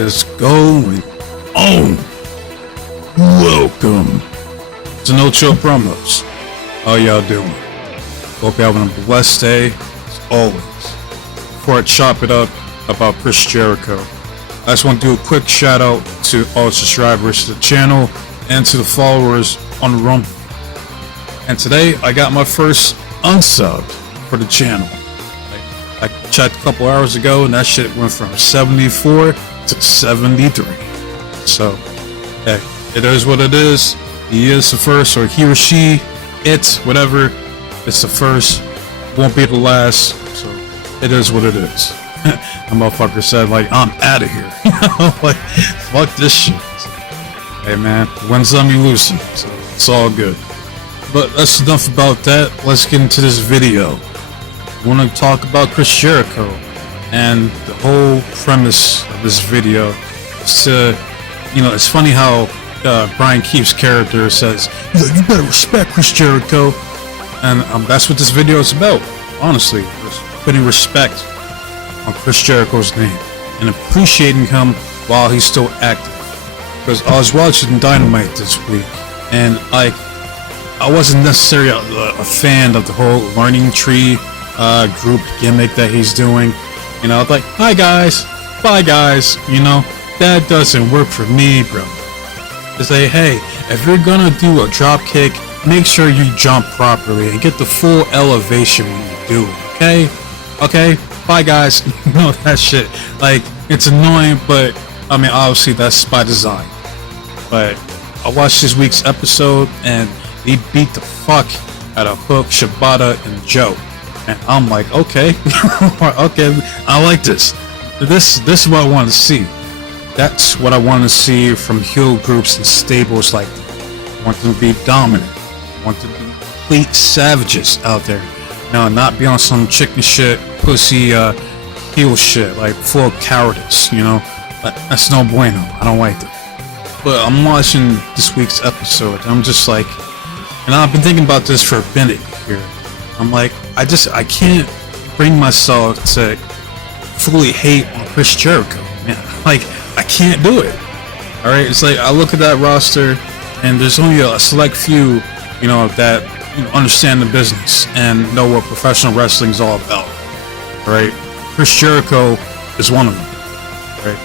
is going on? Welcome to No Chill Promos. How y'all doing? Hope you're having a blessed day, as always. Before I chop it up about Chris Jericho, I just want to do a quick shout out to all subscribers to the channel and to the followers on the Rumble. And today I got my first unsub for the channel. I checked a couple hours ago and that shit went from 74 to 73. So, hey, it is what it is. He is the first, or he or she, it, whatever. It's the first, won't be the last. So, it is what it is. The motherfucker said, like, I'm out of here. You know, like, fuck this shit. So, hey man, win some, you lose some. So, it's all good. But that's enough about that. Let's get into this video. I want to talk about Chris Jericho, and the whole premise of this video is to, you know, it's funny how Brian Keefe's character says, you better respect Chris Jericho, and that's what this video is about, honestly, putting respect on Chris Jericho's name, and appreciating him while he's still active. Because I was watching Dynamite this week, and I wasn't necessarily a fan of the whole learning tree group gimmick that he's doing. You know, like, hi guys, bye guys, you know, that doesn't work for me, bro. To say, hey, if you're gonna do a drop kick, make sure you jump properly and get the full elevation when you do it, okay, bye guys. You know, that shit, like, it's annoying, but I mean, obviously that's by design. But I watched this week's episode and he beat the fuck out of Hook, Shibata, and Joe. And I'm like, okay, okay, I like this. This is what I want to see. That's what I want to see from heel groups and stables like that. I want them to be dominant. I want them to be complete savages out there. No, not be on some chicken shit, pussy, heel shit, like full of cowardice, you know? That's no bueno. I don't like that. But I'm watching this week's episode, and I'm just like, and I've been thinking about this for a minute here. I'm like, I can't bring myself to fully hate on Chris Jericho, man. Like, I can't do it. Alright, it's like, I look at that roster, and there's only a select few, you know, that, you know, understand the business and know what professional wrestling is all about. Alright, Chris Jericho is one of them. Right?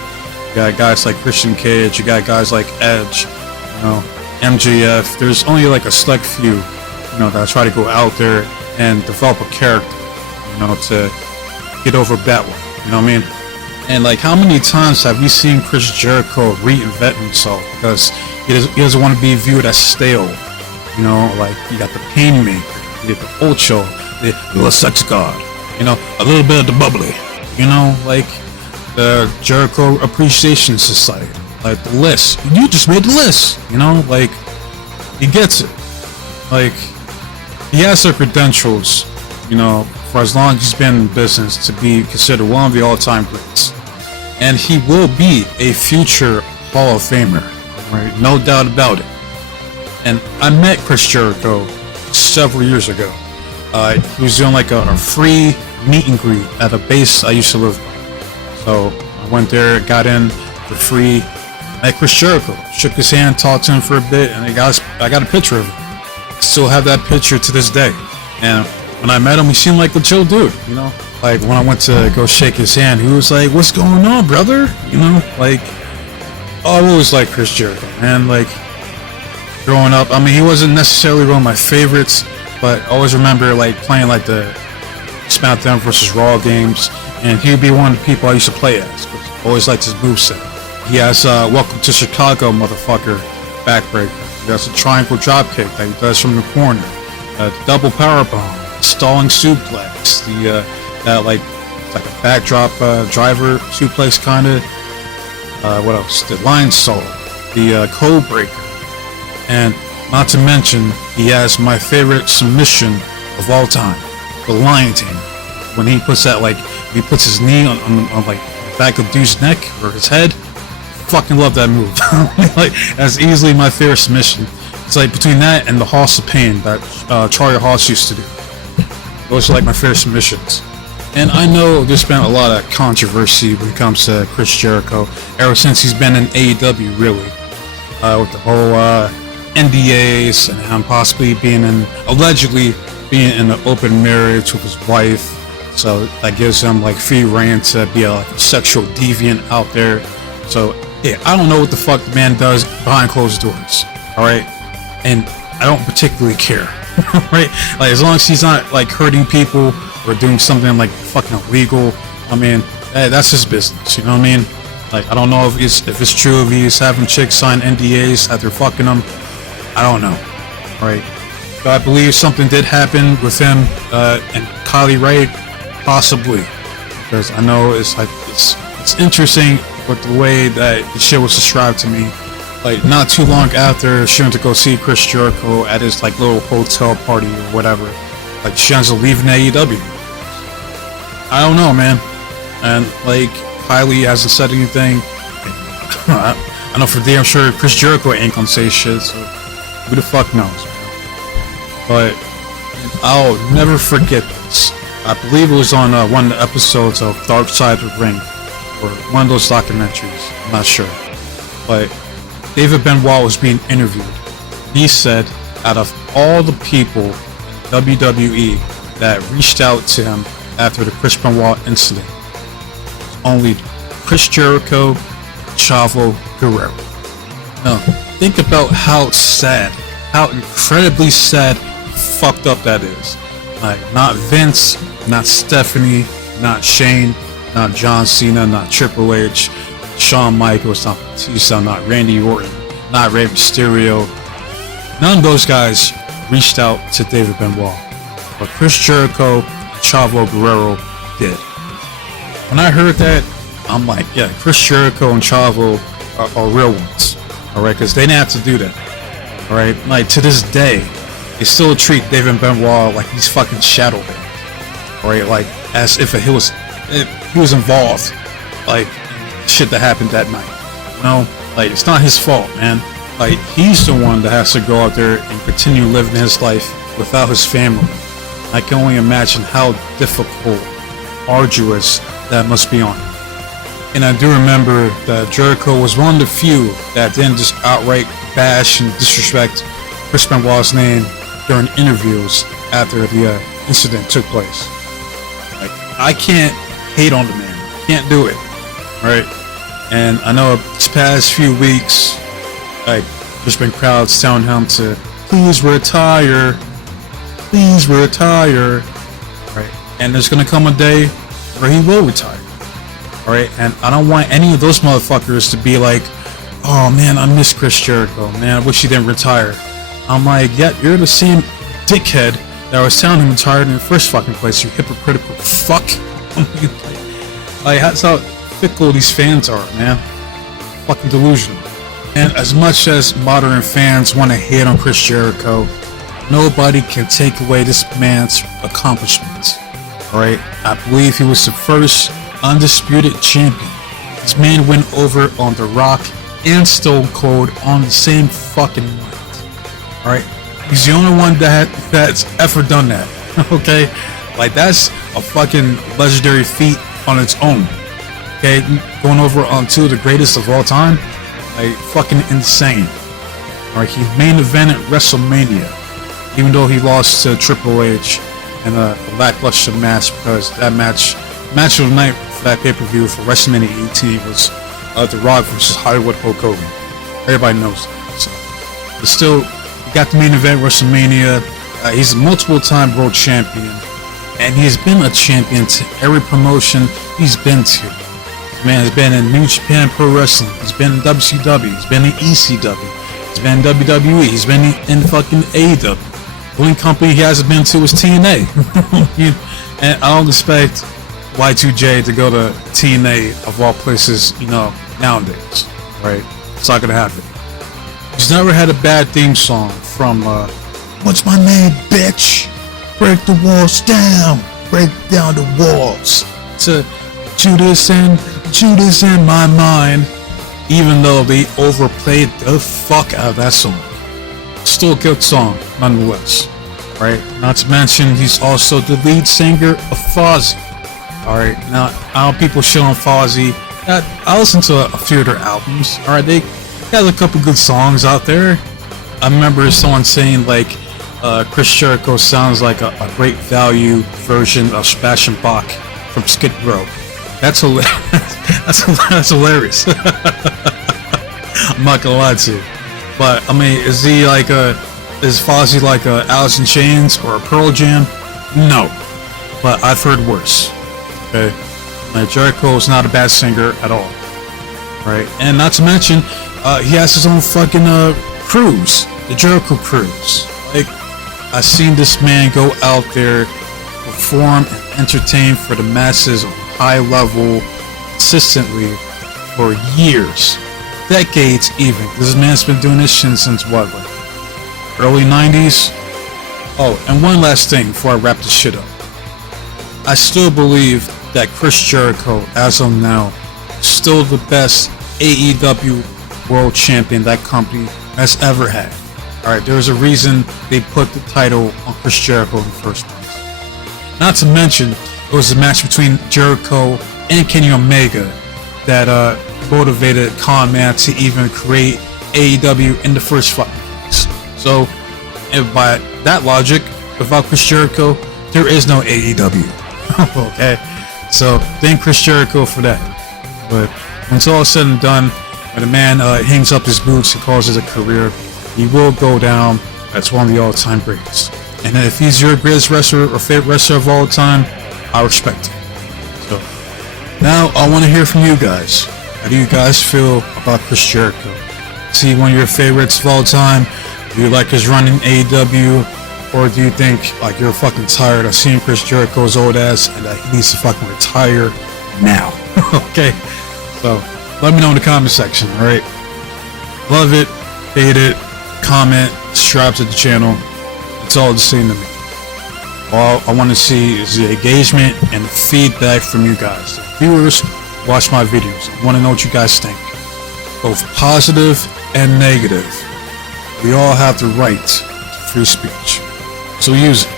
You got guys like Christian Cage, you got guys like Edge, you know, MJF. There's only like a select few, you know, that try to go out there and develop a character, you know, to get over battle, you know what I mean? And like, how many times have you seen Chris Jericho reinvent himself because he doesn't want to be viewed as stale, you know? Like, you got the Painmaker, you got the Ocho, the Sex God, you know, a little bit of the bubbly, you know, like the Jericho Appreciation Society, like the list. You just made the list, you know, like, he gets it. Like, he has the credentials, you know, for as long as he's been in business, to be considered one of the all-time greats. And he will be a future Hall of Famer, right? No doubt about it. And I met Chris Jericho several years ago. He was doing like a free meet and greet at a base I used to live by. So I went there, got in for free, met Chris Jericho, shook his hand, talked to him for a bit, and I got a picture of him. Still have that picture to this day. And when I met him, he seemed like a chill dude, you know? Like, when I went to go shake his hand, he was like, what's going on, brother? You know, like, I always liked Chris Jericho, man. Like, growing up, I mean, he wasn't necessarily one of my favorites, but I always remember, like, playing, like, the SmackDown vs. Raw games, and he would be one of the people I used to play as, because I always liked his moveset. He has Welcome to Chicago, motherfucker, backbreaker. He has a triangle dropkick that he does from the corner, the double powerbomb, stalling suplex, that like a backdrop driver suplex kind of. What else? The line salt, the code breaker, and not to mention he has my favorite submission of all time, the Lion Tamer. When he puts that, like, he puts his knee on like the back of dude's neck or his head. Fucking love that move. Like, that's easily my favorite submission. It's like between that and the House of Pain that Charlie Haas used to do. Those are like my favorite submissions. And I know there's been a lot of controversy when it comes to Chris Jericho ever since he's been in AEW, really, with the whole NDAs and him possibly allegedly being in an open marriage with his wife. So that gives him like free reign to be a sexual deviant out there. So yeah, I don't know what the fuck the man does behind closed doors. All right, and I don't particularly care. Right, like as long as he's not like hurting people or doing something like fucking illegal, I mean, hey, that's his business. You know what I mean? Like I don't know if it's true if he's having chicks sign NDAs after fucking them. I don't know. All right, but I believe something did happen with him and Kylie Ray, possibly, because I know it's interesting with the way that the shit was described to me. Like not too long after she went to go see Chris Jericho at his like little hotel party or whatever, like she ends up leaving AEW. I don't know, man. And like Kylie hasn't said anything. I know for damn sure Chris Jericho ain't gonna say shit, so who the fuck knows, man. But I'll never forget this. I believe it was on one of the episodes of Dark Side of the Ring, or one of those documentaries, I'm not sure. But David Benoit was being interviewed. He said out of all the people in WWE that reached out to him after the Chris Benoit incident, only Chris Jericho, Chavo Guerrero. Now, think about how sad, how incredibly sad, fucked up that is. Like, not Vince, not Stephanie, not Shane, not John Cena, not Triple H, Shawn Michaels, not Batista, not Randy Orton, not Rey Mysterio. None of those guys reached out to David Benoit, but Chris Jericho and Chavo Guerrero did. When I heard that, I'm like, yeah, Chris Jericho and Chavo are real ones, alright, because they didn't have to do that, alright? Like, to this day, they still treat David Benoit like he's fucking Shadow Man, alright? Like, as if he was involved, like, shit that happened that night. You know, like it's not his fault, man. Like he's the one that has to go out there and continue living his life without his family. I can only imagine how difficult, arduous that must be on him. And I do remember that Jericho was one of the few that didn't just outright bash and disrespect Chris Benoit's name during interviews after the incident took place. Like I can't hate on the man. Can't do it. Right, and I know this past few weeks, like there's been crowds telling him to please retire, right? And there's gonna come a day where he will retire, right? And I don't want any of those motherfuckers to be like, oh man, I miss Chris Jericho, man, I wish he didn't retire. I'm like, yeah, you're the same dickhead that was telling him to retire in the first fucking place, you hypocritical fuck. Like that's how fickle these fans are, man. Fucking delusional. And as much as modern fans want to hate on Chris Jericho, nobody can take away this man's accomplishments. Alright? I believe he was the first undisputed champion. This man went over on The Rock and Stone Cold on the same fucking night. Alright? He's the only one that's ever done that. Okay? Like that's a fucking legendary feat on its own. Okay, going over on two of the greatest of all time, like fucking insane. Alright, he main evented WrestleMania, even though he lost to Triple H in a lackluster match because that match of the night for that pay-per-view for WrestleMania 18 was The Rock versus Hollywood Hulk Hogan. Everybody knows that. So, but still, he got the main event WrestleMania. He's a multiple-time world champion, and he's been a champion to every promotion he's been to. Man has been in New Japan Pro Wrestling. He's been in WCW. He's been in ECW. He's been in WWE. He's been in fucking AEW. The only company he hasn't been to is TNA. And I don't expect Y2J to go to TNA of all places, you know, nowadays. Right? It's not gonna happen. He's never had a bad theme song from what's my name, bitch? Break the walls down. Break down the walls. To Judas in my mind, even though they overplayed the fuck out of that song. Still a good song, nonetheless. Right? Not to mention, he's also the lead singer of Fozzy. Alright, now I know people shit on Fozzy. I listened to a few of their albums. Alright, they got a couple good songs out there. I remember someone saying like Chris Jericho sounds like a great value version of Sebastian Bach from Skid Row. That's that's hilarious. I'm not gonna lie to you. But I mean, is Fozzy like a Alice in Chains or a Pearl Jam? No, but I've heard worse. Okay, Jericho is not a bad singer at all, right? And not to mention, he has his own fucking cruise, the Jericho Cruise. Like, I've seen this man go out there, perform and entertain for the masses on a high level, consistently for years. Decades even. This man's been doing this shit since what, like early 90s? Oh, and one last thing before I wrap this shit up. I still believe that Chris Jericho, as of now, is still the best AEW world champion that company has ever had. Alright, there's a reason they put the title on Chris Jericho in the first place. Not to mention, it was a match between Jericho and Kenny Omega that motivated Con-Man to even create AEW in the first place. So, if by that logic, without Chris Jericho, there is no AEW. Okay? So, thank Chris Jericho for that. But when it's all said and done, when a man hangs up his boots and calls it a career, he will go down as one of the all-time greats. And if he's your greatest wrestler or favorite wrestler of all time, I respect him. So, now I want to hear from you guys. How do you guys feel about Chris Jericho? Is he one of your favorites of all time? Do you like his run in AEW? Or do you think like you're fucking tired of seeing Chris Jericho's old ass and that he needs to fucking retire now? Okay? So let me know in the comment section, alright? Love it, hate it, comment, subscribe to the channel. It's all the same to me. All I want to see is the engagement and the feedback from you guys. Viewers, watch my videos. I want to know what you guys think. Both positive and negative. We all have the right to free speech. So use it.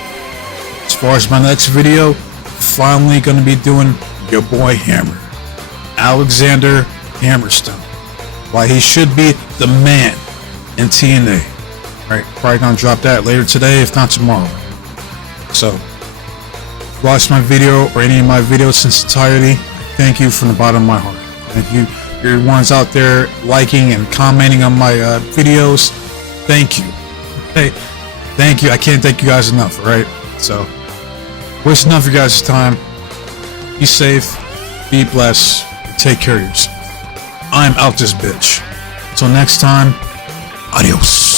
As far as my next video, finally going to be doing your boy Hammer. Alexander Hammerstone. Why he should be the man in TNA. Right, probably going to drop that later today, if not tomorrow. So, if you watched my video or any of my videos since entirety, thank you from the bottom of my heart. Thank you. You're the ones out there liking and commenting on my videos. Thank you. Hey, thank you. I can't thank you guys enough, alright? So, wasting enough of your guys' time. Be safe, be blessed, and take care of yourself. I'm out this bitch. Until next time, adios.